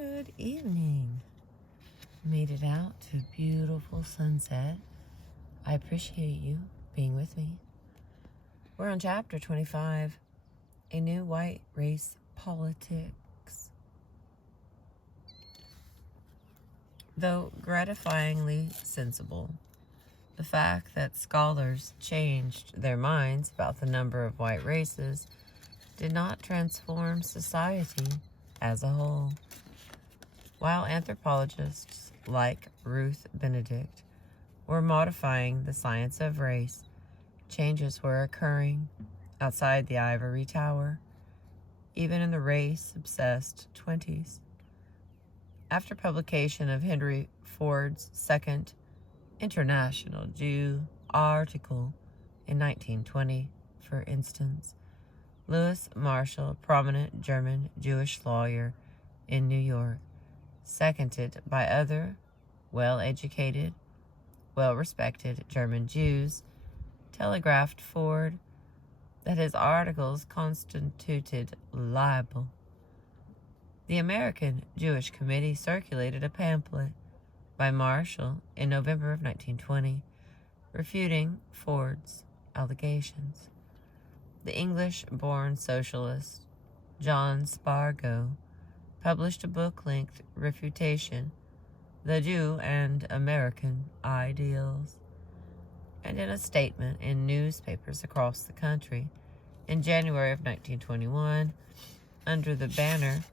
Good evening. Made it out to a beautiful sunset. I appreciate you being with me. We're on chapter 25, A New White Race Politics. Though gratifyingly sensible, the fact that scholars changed their minds about the number of white races did not transform society as a whole. While anthropologists like Ruth Benedict were modifying the science of race, changes were occurring outside the ivory tower, even in the race-obsessed 20s. After publication of Henry Ford's second International Jew article in 1920, for instance, Louis Marshall, prominent German Jewish lawyer in New York, seconded by other well-educated, well-respected German Jews, telegraphed Ford that his articles constituted libel. The American Jewish Committee circulated a pamphlet by Marshall in November of 1920, refuting Ford's allegations. The English-born socialist John Spargo published a book-length refutation, The Jew and American Ideals, and in a statement in newspapers across the country in January of 1921, under the banner,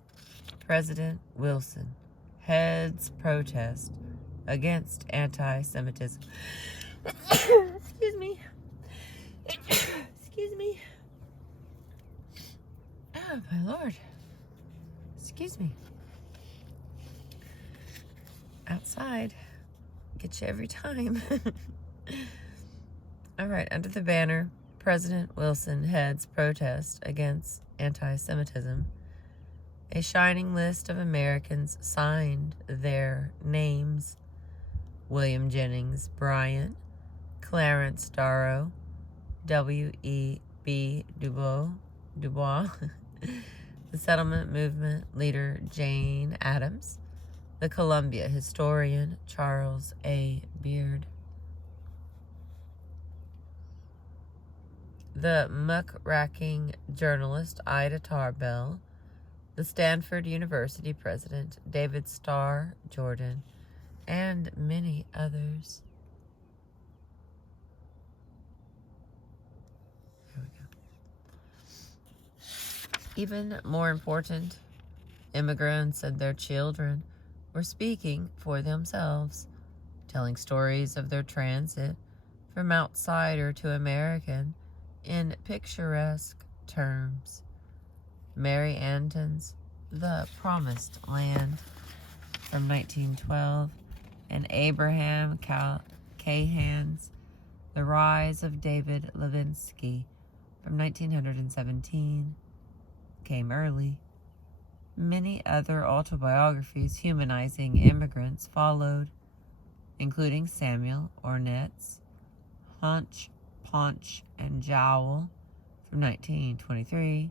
President Wilson heads protest against anti-Semitism. Excuse me. Excuse me. Oh, my Lord. Excuse me. Outside. Get you every time. All right, under the banner, President Wilson heads protest against anti-Semitism. A shining list of Americans signed their names: William Jennings Bryan, Clarence Darrow, W.E.B. Dubois, the settlement movement leader Jane Addams, the Columbia historian Charles A. Beard, the muckraking journalist Ida Tarbell, the Stanford University president David Starr Jordan, and many others. Here we go. Even more important, immigrants and their children were speaking for themselves, telling stories of their transit from outsider to American in picturesque terms. Mary Anton's The Promised Land from 1912 and Abraham Cahan's The Rise of David Levinsky from 1917 came early. Many other autobiographies humanizing immigrants followed, including Samuel Ornett's Hunch, Punch, and Jowl from 1923,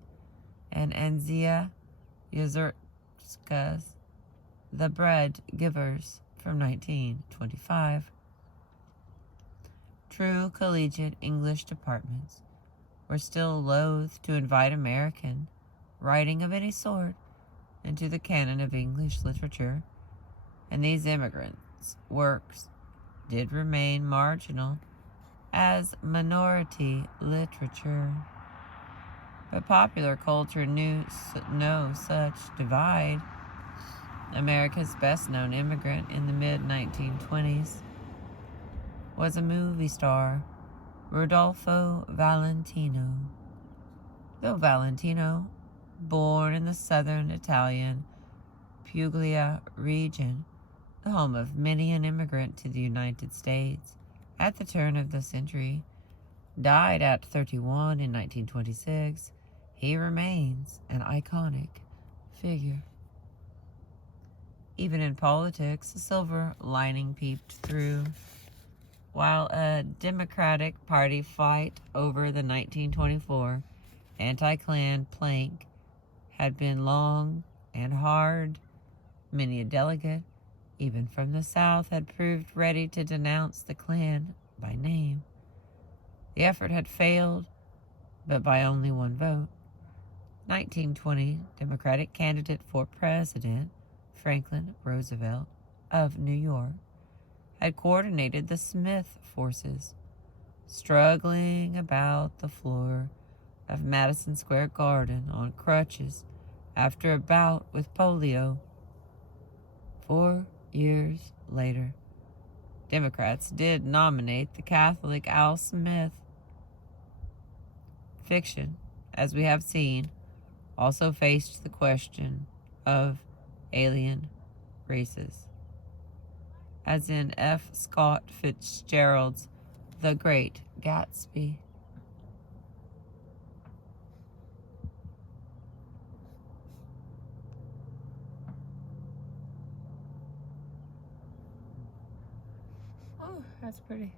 and Anzia Yezierska's The Bread Givers from 1925. True collegiate English departments were still loath to invite American writing of any sort into the canon of English literature, and these immigrants' works did remain marginal as minority literature. But popular culture knew no such divide. America's best-known immigrant in the mid-1920s was a movie star, Rodolfo Valentino. Though Valentino, born in the southern Italian Puglia region, the home of many an immigrant to the United States at the turn of the century, died at 31 in 1926, he remains an iconic figure. Even in politics, a silver lining peeped through. While a Democratic Party fight over the 1924 anti-Klan plank had been long and hard, Many a delegate, even from the South, had proved ready to denounce the Klan by name. The effort had failed, but by only one vote. 1920 Democratic candidate for president, Franklin Roosevelt of New York, had coordinated the Smith forces, struggling about the floor of Madison Square Garden on crutches after a bout with polio. 4 years later, Democrats did nominate the Catholic Al Smith. Fiction, as we have seen, also faced the question of alien races, as in F. Scott Fitzgerald's The Great Gatsby. Oh, that's pretty.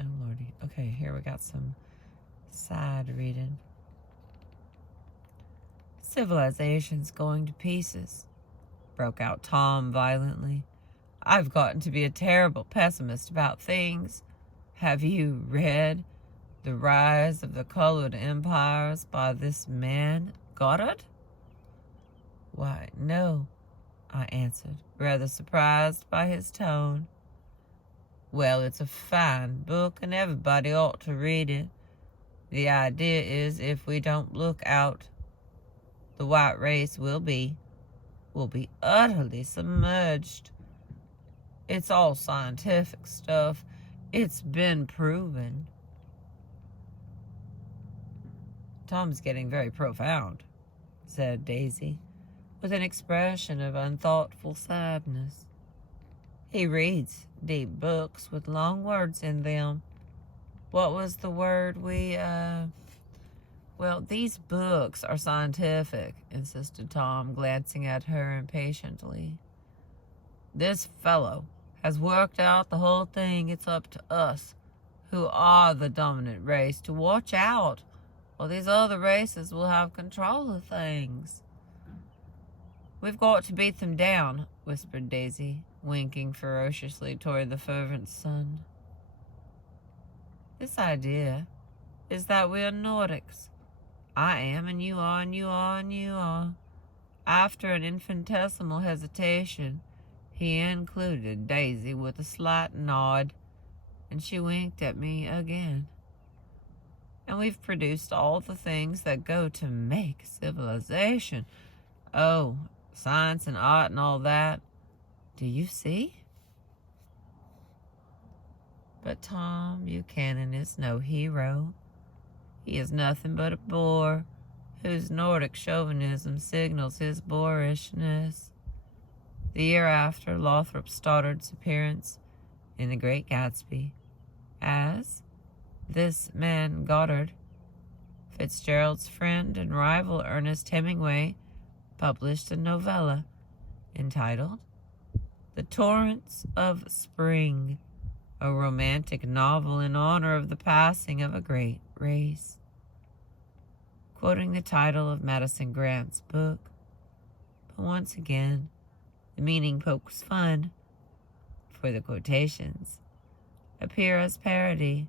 Oh, Lordy. Okay, here we got some sad reading. Civilization's going to pieces, broke out Tom violently. I've gotten to be a terrible pessimist about things. Have you read The Rise of the Colored Empires by this man, Goddard? Why, no, I answered, rather surprised by his tone. Well, it's a fine book, and everybody ought to read it. The idea is, if we don't look out, the white race will be utterly submerged. It's all scientific stuff. It's been proven. Tom's getting very profound, said Daisy, with an expression of unthoughtful sadness. He reads deep books with long words in them. What was the word Well, these books are scientific, insisted Tom, glancing at her impatiently. This fellow has worked out the whole thing. It's up to us, who are the dominant race, to watch out, or these other races will have control of things. We've got to beat them down, whispered Daisy, winking ferociously toward the fervent sun. This idea is that we are Nordics. I am, and you are, and you are, and you are. After an infinitesimal hesitation, he included Daisy with a slight nod, and she winked at me again. And we've produced all the things that go to make civilization. Oh, science and art and all that. Do you see? But Tom Buchanan is no hero. He is nothing but a boor whose Nordic chauvinism signals his boorishness. The year after Lothrop Stoddard's appearance in The Great Gatsby, as this man Goddard, Fitzgerald's friend and rival Ernest Hemingway, published a novella entitled The Torrents of Spring, a romantic novel in honor of the passing of a great race. Quoting the title of Madison Grant's book, but once again, the meaning pokes fun, for the quotations appear as parody.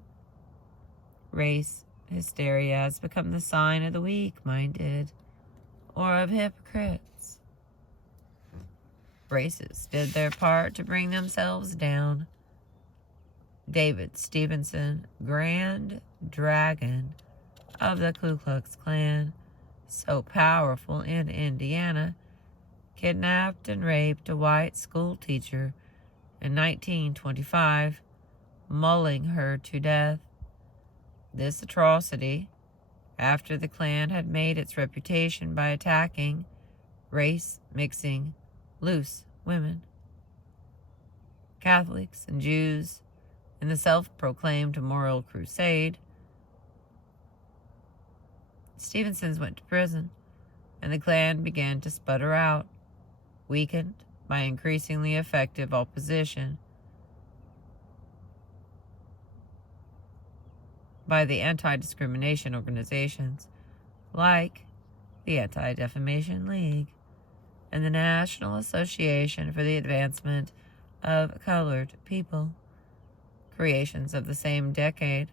Race hysteria has become the sign of the weak-minded or of hypocrites. Races did their part to bring themselves down. David Stevenson, Grand Dragon of the Ku Klux Klan, so powerful in Indiana, kidnapped and raped a white school teacher in 1925, mauling her to death. This atrocity, after the Klan had made its reputation by attacking race-mixing, loose women, Catholics, and Jews in the self-proclaimed moral crusade. Stevenson's went to prison, and the Klan began to sputter out, weakened by increasingly effective opposition by the anti-discrimination organizations like the Anti-Defamation League, and the National Association for the Advancement of Colored People, creations of the same decade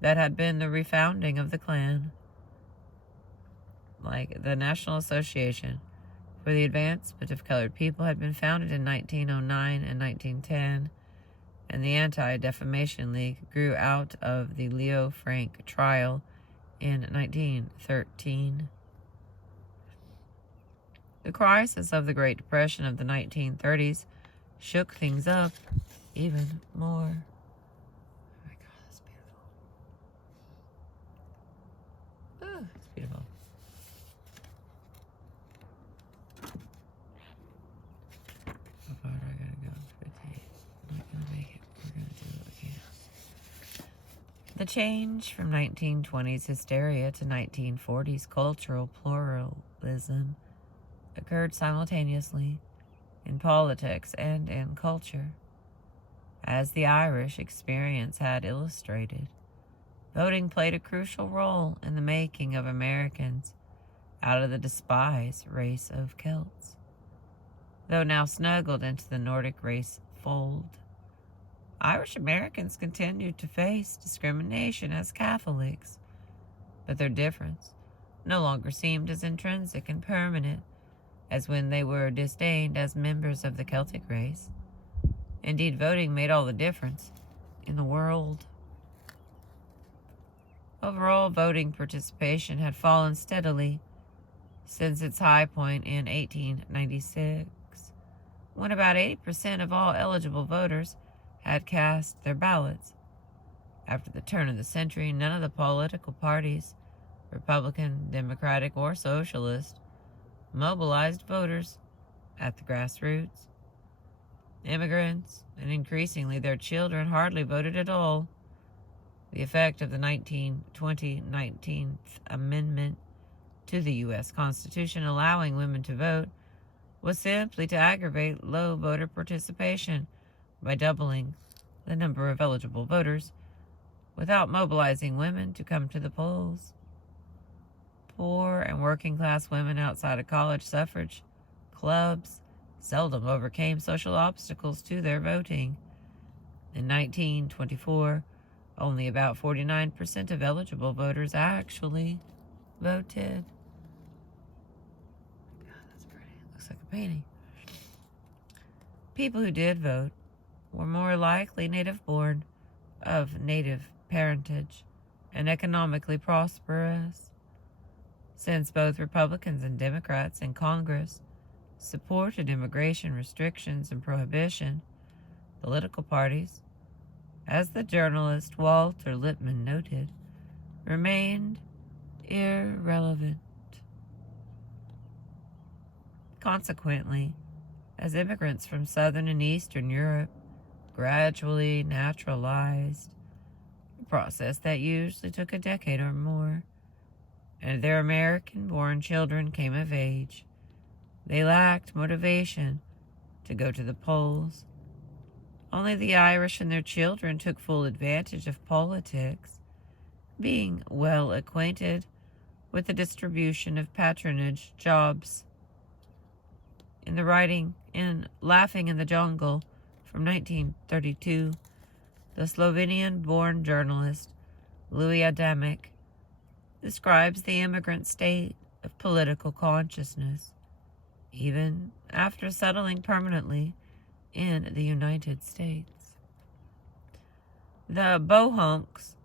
that had been the refounding of the Klan. Like the National Association for the Advancement of Colored People had been founded in 1909 and 1910, and the Anti-Defamation League grew out of the Leo Frank trial in 1913. The crisis of the Great Depression of the 1930s shook things up even more. Oh my God, that's beautiful. Oh, it's beautiful. How far do I gotta go? 15. I'm not gonna make it. We're gonna do what we can. The change from 1920s hysteria to 1940s cultural pluralism occurred simultaneously in politics and in culture. As the Irish experience had illustrated, voting played a crucial role in the making of Americans out of the despised race of Celts. Though now snuggled into the Nordic race fold, Irish Americans continued to face discrimination as Catholics, but their difference no longer seemed as intrinsic and permanent as when they were disdained as members of the Celtic race. Indeed, voting made all the difference in the world. Overall, voting participation had fallen steadily since its high point in 1896, when about 80% of all eligible voters had cast their ballots. After the turn of the century, none of the political parties, Republican, Democratic, or Socialist, mobilized voters at the grassroots. Immigrants, and increasingly their children, hardly voted at all. The effect of the 1920 19th Amendment to the U.S. Constitution allowing women to vote was simply to aggravate low voter participation by doubling the number of eligible voters without mobilizing women to come to the polls. Poor and working-class women outside of college suffrage clubs seldom overcame social obstacles to their voting. In 1924, only about 49% of eligible voters actually voted. God, that's pretty. It looks like a painting. People who did vote were more likely native-born, of native parentage, and economically prosperous. Since both Republicans and Democrats in Congress supported immigration restrictions and prohibition, political parties, as the journalist Walter Lippmann noted, remained irrelevant. Consequently, as immigrants from Southern and Eastern Europe gradually naturalized, a process that usually took a decade or more, and their American-born children came of age, they lacked motivation to go to the polls. Only the Irish and their children took full advantage of politics, being well acquainted with the distribution of patronage jobs. In the writing in Laughing in the Jungle from 1932, the Slovenian-born journalist Louis Adamic describes the immigrant state of political consciousness, even after settling permanently in the United States. The Bohunks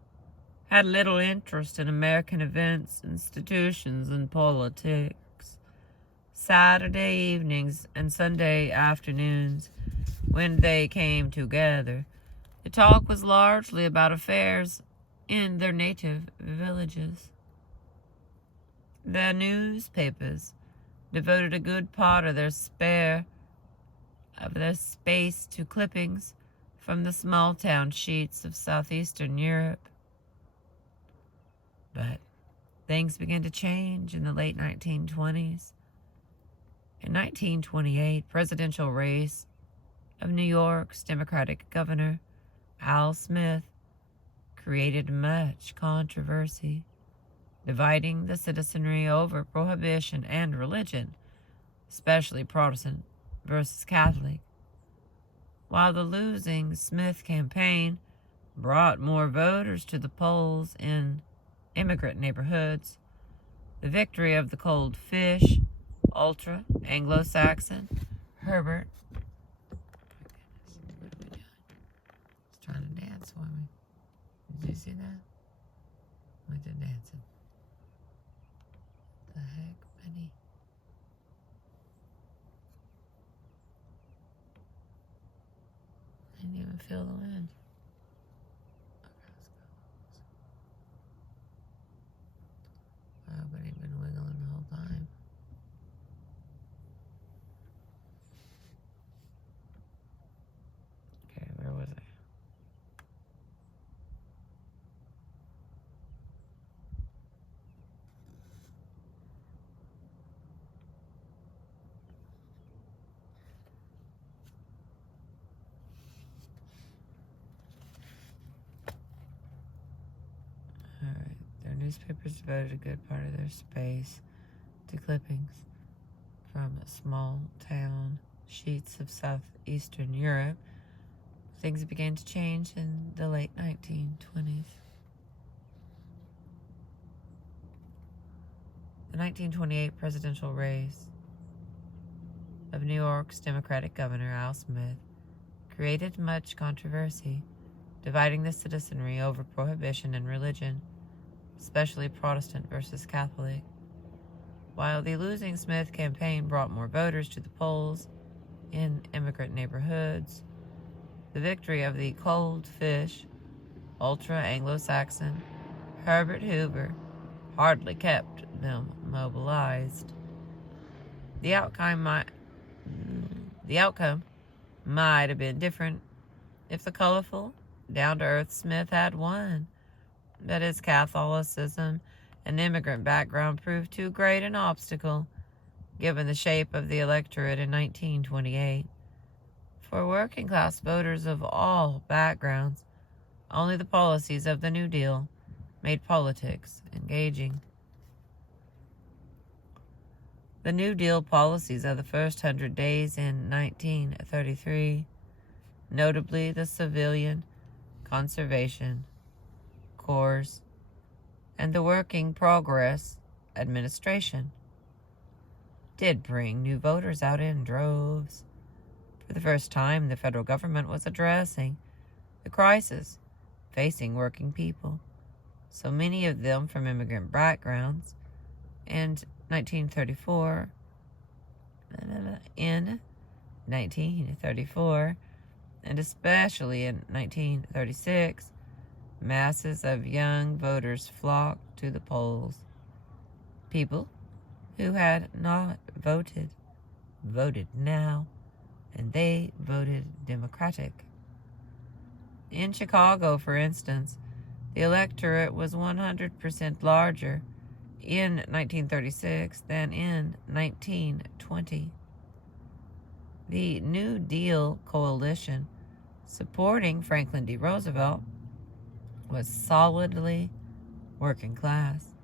had little interest in American events, institutions, and politics. Saturday evenings and Sunday afternoons, when they came together, the talk was largely about affairs in their native villages. The newspapers devoted a good part of their space to clippings from the small-town sheets of southeastern Europe. But things began to change in the late 1920s. In 1928, presidential race of New York's Democratic governor, Al Smith, created much controversy. dividing the citizenry over prohibition and religion, especially Protestant versus Catholic. While the losing Smith campaign brought more voters to the polls in immigrant neighborhoods, the victory of the cold fish, ultra Anglo-Saxon, Herbert. What are we doing? He's trying to dance for me. Did you see that? Went to dancing. The heck, buddy? I didn't even feel the wind. Wow, but he'd been wiggling the whole time. Okay, where was I? Alright, their newspapers devoted a good part of their space to clippings from small town sheets of southeastern Europe. Things began to change in the late 1920s. The 1928 presidential race of New York's Democratic Governor Al Smith created much controversy, dividing the citizenry over prohibition and religion, especially Protestant versus Catholic. While the losing Smith campaign brought more voters to the polls in immigrant neighborhoods, the victory of the cold fish, ultra Anglo-Saxon, Herbert Hoover hardly kept them mobilized. The outcome might have been different if the colorful, down-to-earth Smith had won, but his Catholicism and immigrant background proved too great an obstacle, given the shape of the electorate in 1928. For working-class voters of all backgrounds, only the policies of the New Deal made politics engaging. The New Deal policies of the first 100 days in 1933, notably the Civilian Conservation Corps and the Working Progress Administration, did bring new voters out in droves. For the first time, the federal government was addressing the crisis facing working people, so many of them from immigrant backgrounds. And in 1934, and especially in 1936, masses of young voters flocked to the polls. People who had not voted now, and they voted Democratic. In Chicago, for instance, the electorate was 100% larger in 1936 than in 1920. The New Deal coalition supporting Franklin D. Roosevelt was solidly working class.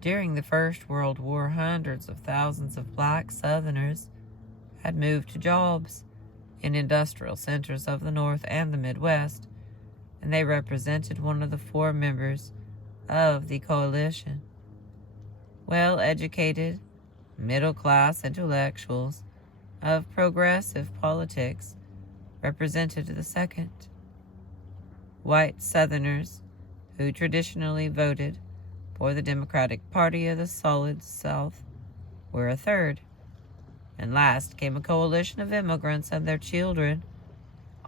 During the First World War, hundreds of thousands of black Southerners had moved to jobs in industrial centers of the North and the Midwest, and they represented one of the four members of the coalition. Well-educated, middle-class intellectuals of progressive politics represented the second. White Southerners, who traditionally voted for the Democratic Party of the Solid South, were a third. And last came a coalition of immigrants and their children,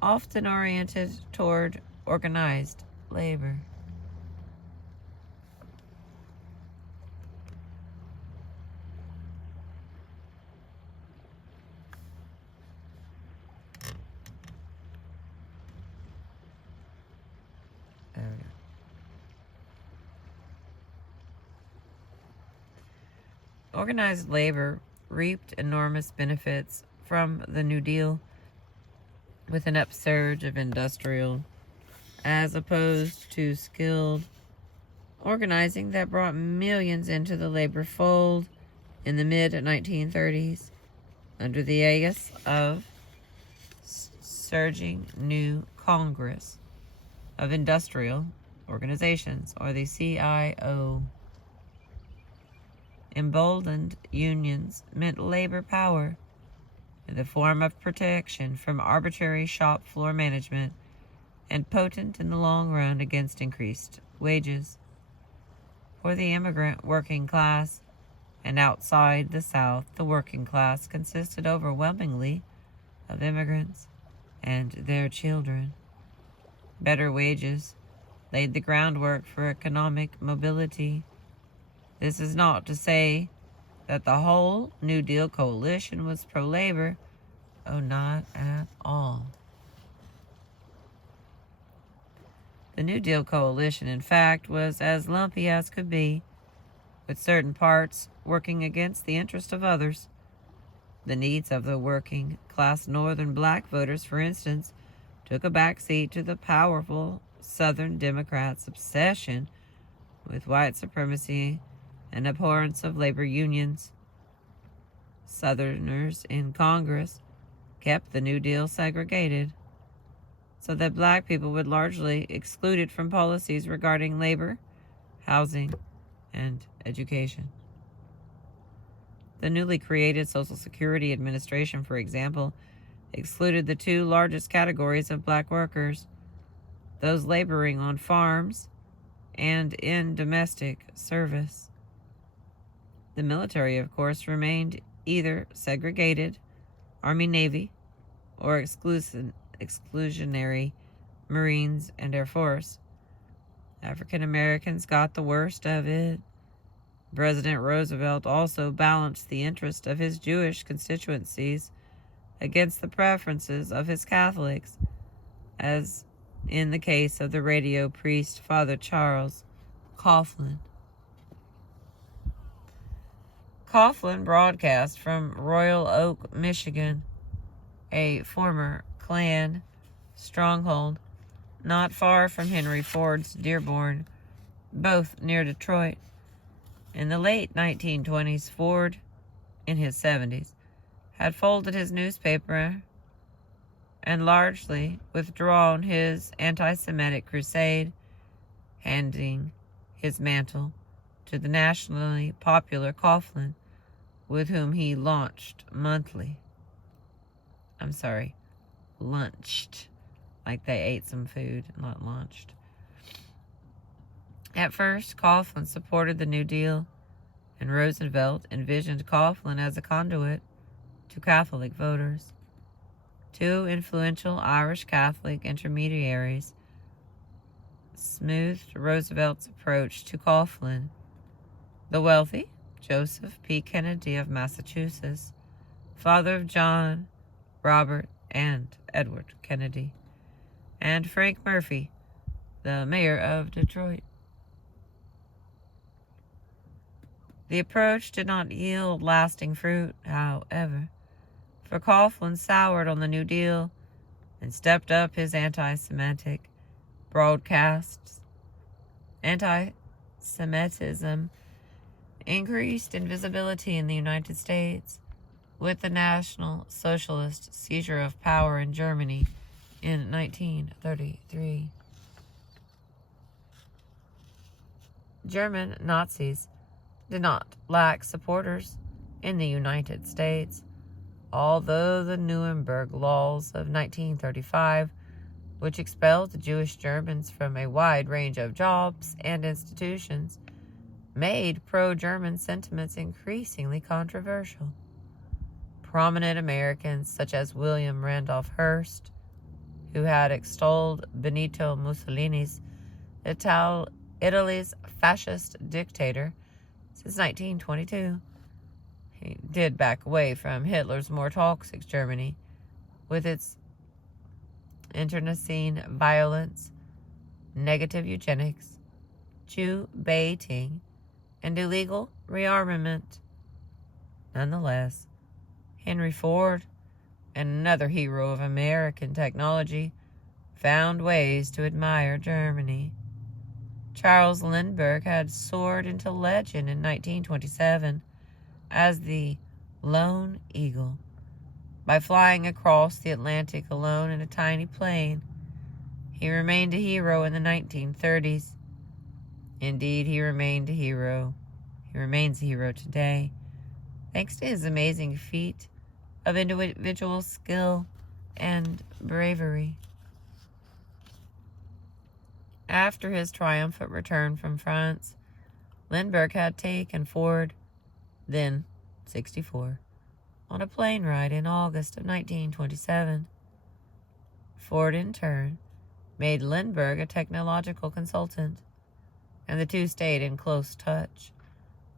often oriented toward organized labor. There we go. Organized labor reaped enormous benefits from the New Deal, with an upsurge of industrial as opposed to skilled organizing that brought millions into the labor fold in the mid-1930s under the aegis of surging new Congress of Industrial Organizations, or the CIO. Emboldened unions meant labor power in the form of protection from arbitrary shop floor management and potent in the long run against increased wages. For the immigrant working class, and outside the South, the working class consisted overwhelmingly of immigrants and their children. Better wages laid the groundwork for economic mobility. This is not to say that the whole New Deal coalition was pro-labor. Oh, not at all. The New Deal coalition, in fact, was as lumpy as could be, with certain parts working against the interest of others. The needs of the working class northern black voters, for instance, took a backseat to the powerful Southern Democrats' obsession with white supremacy and abhorrence of labor unions. Southerners in Congress kept the New Deal segregated, so that black people would largely excluded from policies regarding labor, housing, and education. The newly created Social Security Administration, for example, excluded the two largest categories of black workers, those laboring on farms and in domestic service. The military, of course, remained either segregated, Army-Navy, or exclusionary Marines and Air Force. African Americans got the worst of it. President Roosevelt also balanced the interest of his Jewish constituencies against the preferences of his Catholics, as in the case of the radio priest Father Charles Coughlin. Coughlin broadcast from Royal Oak, Michigan, a former Klan stronghold not far from Henry Ford's Dearborn, both near Detroit. In the late 1920s, Ford, in his 70s, had folded his newspaper and largely withdrawn his anti-Semitic crusade, handing his mantle to the nationally popular Coughlin, with whom he lunched, like they ate some food, not lunched. At first, Coughlin supported the New Deal, and Roosevelt envisioned Coughlin as a conduit to Catholic voters. Two influential Irish Catholic intermediaries smoothed Roosevelt's approach to Coughlin: the wealthy Joseph P. Kennedy of Massachusetts, father of John, Robert, and Edward Kennedy, and Frank Murphy, the mayor of Detroit. The approach did not yield lasting fruit, however, for Coughlin soured on the New Deal and stepped up his anti-Semitic broadcasts. Anti-Semitism increased in visibility in the United States with the National Socialist seizure of power in Germany in 1933. German Nazis did not lack supporters in the United States, although the Nuremberg Laws of 1935, which expelled the Jewish Germans from a wide range of jobs and institutions, made pro-German sentiments increasingly controversial. Prominent Americans such as William Randolph Hearst, who had extolled Benito Mussolini's Italy's fascist dictator since 1922, he did back away from Hitler's more toxic Germany with its internecine violence, negative eugenics, Jew baiting, and illegal rearmament. Nonetheless, Henry Ford, another hero of American technology, found ways to admire Germany. Charles Lindbergh had soared into legend in 1927 as the Lone Eagle by flying across the Atlantic alone in a tiny plane. He remained a hero in the 1930s. Indeed, he remained a hero. He remains a hero today, thanks to his amazing feat of individual skill and bravery. After his triumphant return from France, Lindbergh had taken Ford, then 64, on a plane ride in August of 1927. Ford, in turn, made Lindbergh a technological consultant, and the two stayed in close touch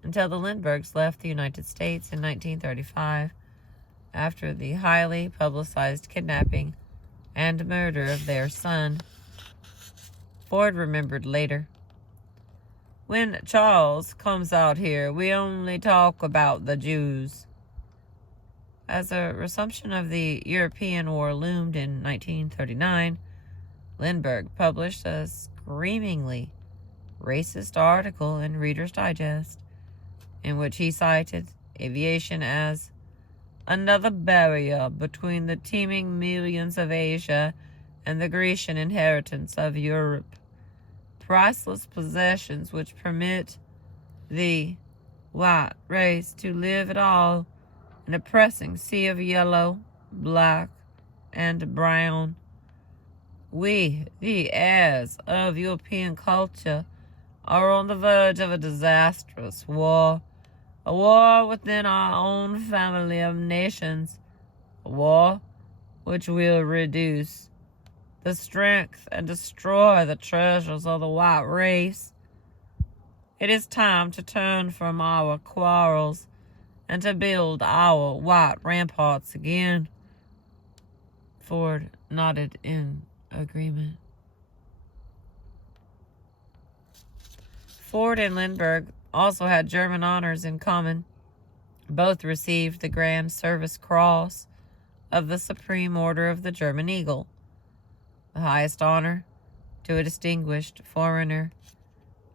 until the Lindberghs left the United States in 1935 after the highly publicized kidnapping and murder of their son. Ford remembered later, "When Charles comes out here, we only talk about the Jews." As a resumption of the European War loomed in 1939, Lindbergh published a screamingly racist article in Reader's Digest, in which he cited aviation as another barrier between the teeming millions of Asia and the Grecian inheritance of Europe. Priceless possessions which permit the white race to live at all in a pressing sea of yellow, black, and brown. We, the heirs of European culture, are on the verge of a disastrous war, a war within our own family of nations, a war which will reduce the strength and destroy the treasures of the white race. It is time to turn from our quarrels and to build our white ramparts again. Ford nodded in agreement. Ford and Lindbergh also had German honors in common. Both received the Grand Service Cross of the Supreme Order of the German Eagle, the highest honor to a distinguished foreigner.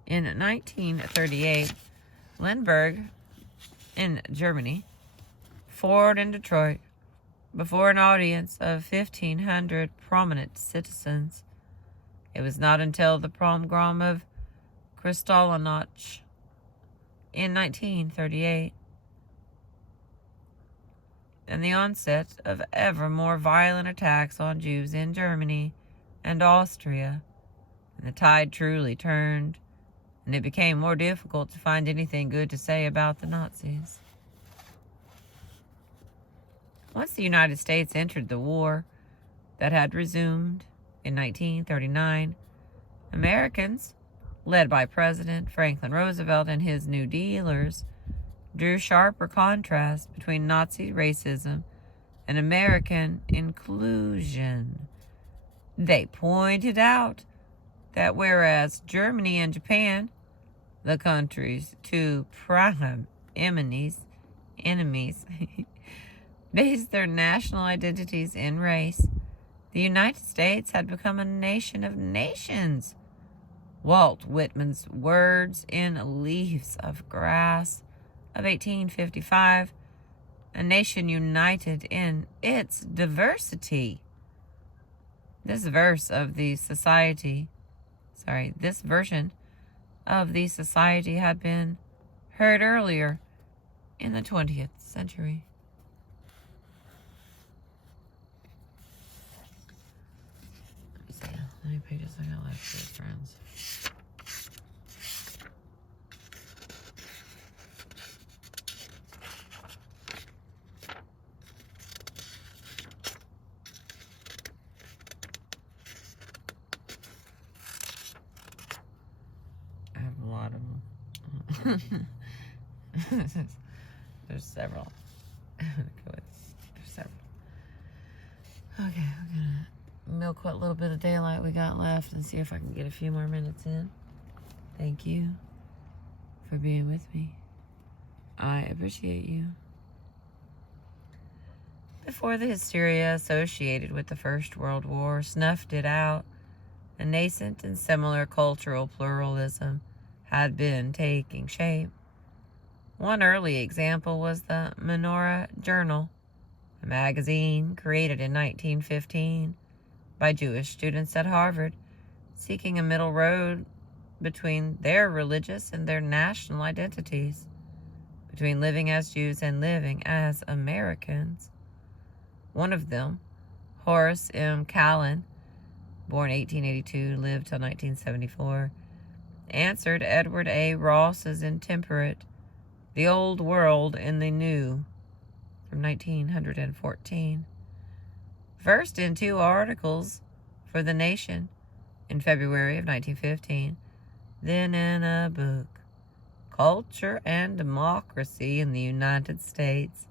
In 1938, Lindbergh in Germany, Ford in Detroit, before an audience of 1,500 prominent citizens. It was not until the pogrom of Kristallnacht in 1938 and the onset of ever more violent attacks on Jews in Germany and Austria, and the tide truly turned, and it became more difficult to find anything good to say about the Nazis. Once the United States entered the war that had resumed in 1939, Americans, led by President Franklin Roosevelt and his New Dealers, drew sharper contrast between Nazi racism and American inclusion. They pointed out that whereas Germany and Japan, the country's two prime enemies, based their national identities in race, the United States had become a nation of nations. Walt Whitman's words in Leaves of Grass of 1855, a nation united in its diversity. This version of the society had been heard earlier in the 20th century. Let me see how many pages I got left here, friends. I have a lot of them. There's several. There's several. Okay, I'm gonna milk what little bit of daylight we got left and see if I can get a few more minutes in. Thank you for being with me. I appreciate you. Before the hysteria associated with the First World War snuffed it out, a nascent and similar cultural pluralism had been taking shape. One early example was the Menorah Journal, a magazine created in 1915 by Jewish students at Harvard, seeking a middle road between their religious and their national identities, between living as Jews and living as Americans. One of them, Horace M. Kallen, born 1882, lived till 1974, answered Edward A. Ross's intemperate The Old World in the New from 1914. First in 2 articles for The Nation in February of 1915, then in a book, Culture and Democracy in the United States,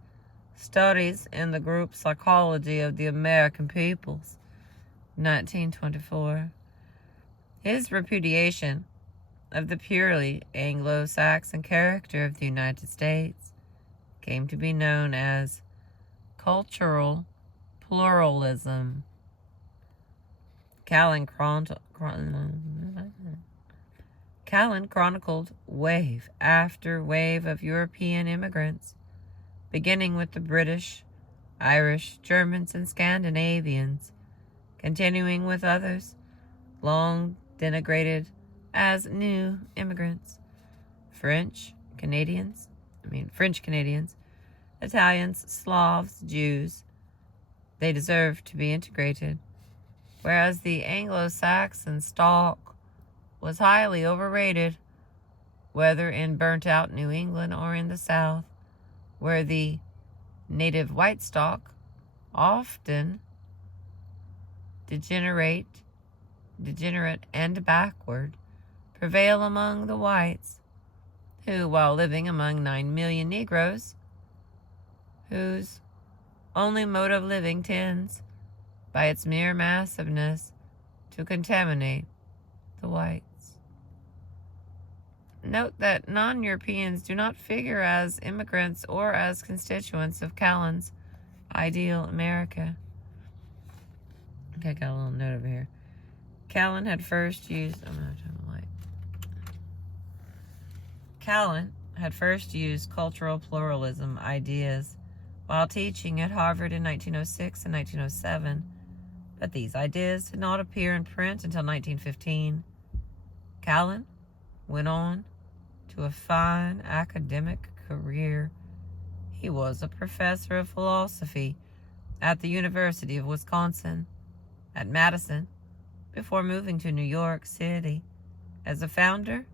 Studies in the Group Psychology of the American Peoples, 1924. His repudiation of the purely Anglo-Saxon character of the United States came to be known as cultural pluralism. Kallen chronicled wave after wave of European immigrants, beginning with the British, Irish, Germans, and Scandinavians, continuing with others long denigrated as new immigrants, French Canadians, Italians, Slavs, Jews. They deserve to be integrated, whereas the Anglo-Saxon stock was highly overrated, whether in burnt-out New England or in the South, where the native white stock, often degenerate and backward, prevail among the whites, who, while living among 9 million Negroes, whose only mode of living tends, by its mere massiveness, to contaminate the whites. Note that non-Europeans do not figure as immigrants or as constituents of Kallen's ideal America. Okay, I got a little note over here. Kallen had first used cultural pluralism ideas while teaching at Harvard in 1906 and 1907, but these ideas did not appear in print until 1915. Kallen went on to a fine academic career. He was a professor of philosophy at the University of Wisconsin at Madison before moving to New York City as a founder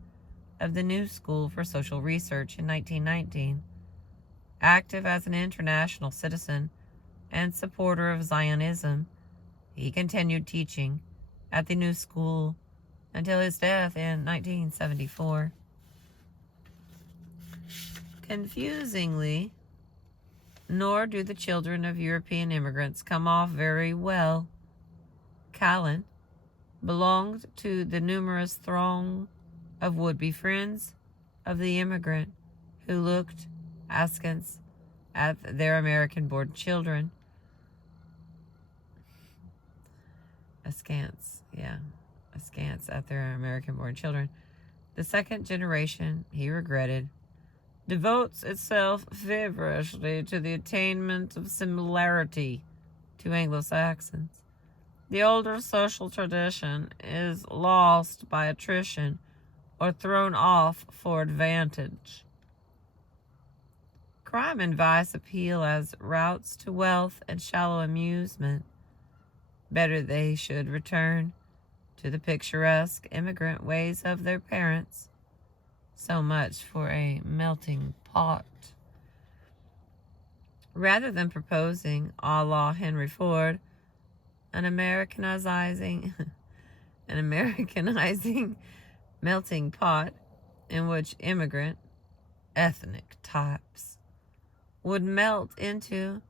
of the New School for Social Research in 1919. Active as an international citizen and supporter of Zionism, he continued teaching at the New School until his death in 1974. Confusingly, nor do the children of European immigrants come off very well. Kallen belonged to the numerous throng of would-be friends of the immigrant who looked askance at their American-born children. Askance at their American-born children. The second generation, he regretted, devotes itself feverishly to the attainment of similarity to Anglo-Saxons. The older social tradition is lost by attrition or thrown off for advantage. Crime and vice appeal as routes to wealth and shallow amusement. Better they should return to the picturesque immigrant ways of their parents. So much for a melting pot. Rather than proposing, a la Henry Ford, an Americanizing melting pot in which immigrant ethnic types would melt into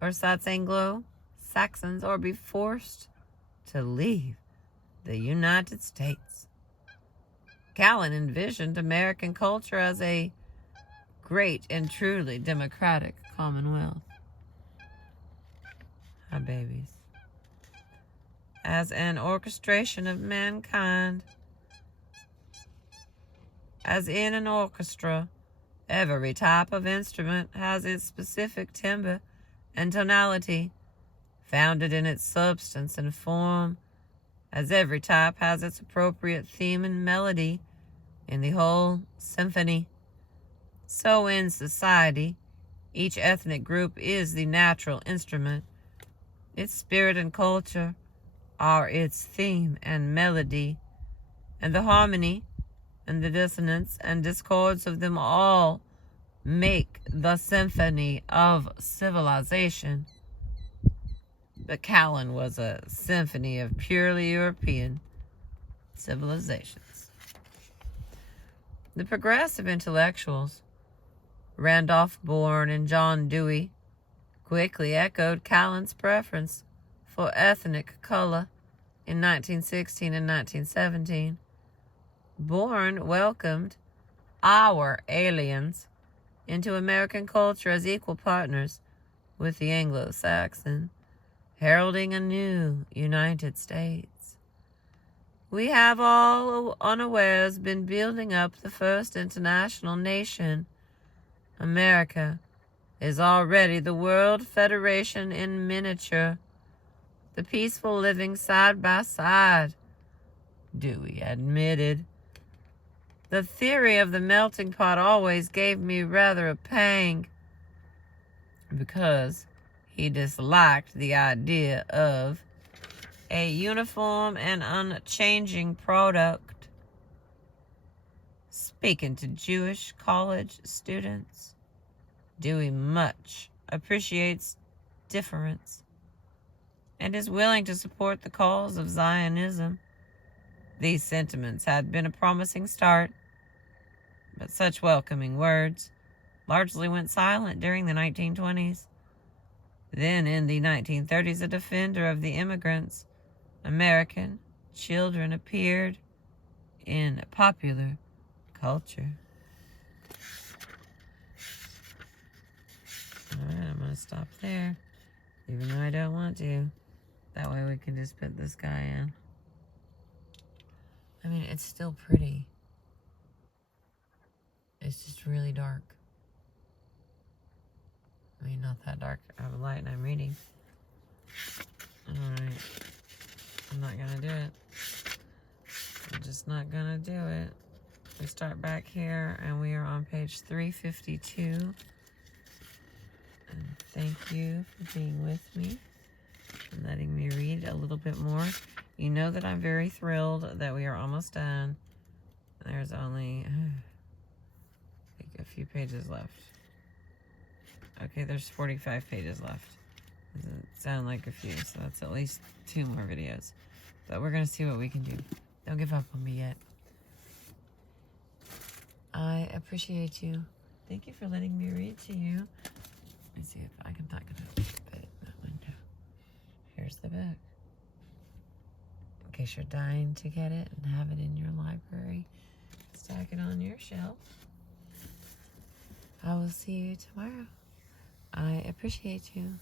ersatz Anglo-Saxons or be forced to leave the United States. Kallen envisioned American culture as a great and truly democratic commonwealth. Hi, babies. as an orchestration of mankind. As in an orchestra, every type of instrument has its specific timbre and tonality, founded in its substance and form, as every type has its appropriate theme and melody in the whole symphony. So in society, each ethnic group is the natural instrument. Its spirit and culture are its theme and melody, and the harmony and the dissonance and discords of them all make the symphony of civilization. But Callan was a symphony of purely European civilizations. The progressive intellectuals, Randolph Bourne and John Dewey, quickly echoed Callan's preference for ethnic color in 1916 and 1917. Bourne welcomed our aliens into American culture as equal partners with the Anglo-Saxon, heralding a new United States. We have all unawares been building up the first international nation. America is already the World Federation in miniature, the peaceful living side by side, Dewey admitted. The theory of the melting pot always gave me rather a pang, because he disliked the idea of a uniform and unchanging product. Speaking to Jewish college students, Dewey much appreciates difference and is willing to support the cause of Zionism. These sentiments had been a promising start, but such welcoming words largely went silent during the 1920s. Then in the 1930s, a defender of the immigrants' American children appeared in popular culture. Alright, I'm going to stop there, even though I don't want to. That way we can just put this guy in. I mean, it's still pretty. It's just really dark. I mean, not that dark. I have a light and I'm reading. Alright. I'm not going to do it. I'm just not going to do it. We start back here and we are on page 352. And thank you for being with me and letting me read a little bit more. You know that I'm very thrilled that we are almost done. There's only a few pages left. Okay, there's 45 pages left. Doesn't sound like a few, so that's at least 2 more videos. But we're going to see what we can do. Don't give up on me yet. I appreciate you. Thank you for letting me read to you. Let me see if I can not gonna put it in that window. Here's the book. In case you're dying to get it and have it in your library, stack it on your shelf. I will see you tomorrow. I appreciate you.